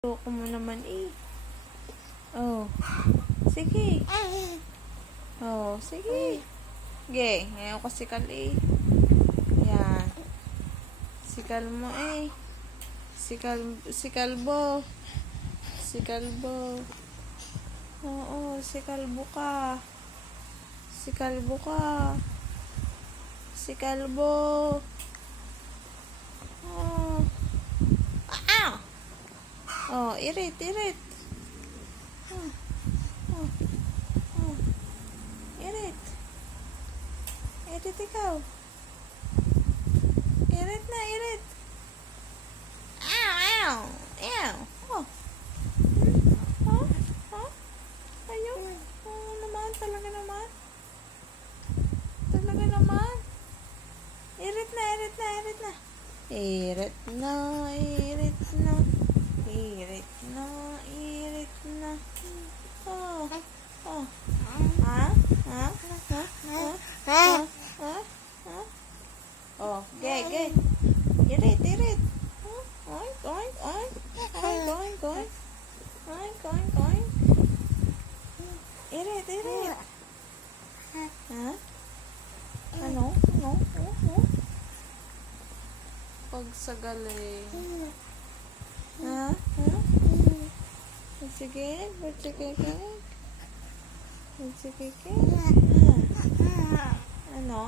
Loko mo naman eh. Oh. Sige. Oh, sige. Sige. Ngayon ko sikal eh. Yan. Sikal mo eh. Sikalbo. Sikalbo. Oo, sikalbo ka. Sikalbo ka. Sikalbo. Oh. Ah! Oh, irit. Oh. Irit. Irit ikaw. Irit na, irit. Ow. Oh. Ayaw. Oh, naman. Talaga naman. Irit na. Irit na. Oh. Oh, gay. Irit. Oink. Irit. Ano? Pagsagaling. Sige. Ano?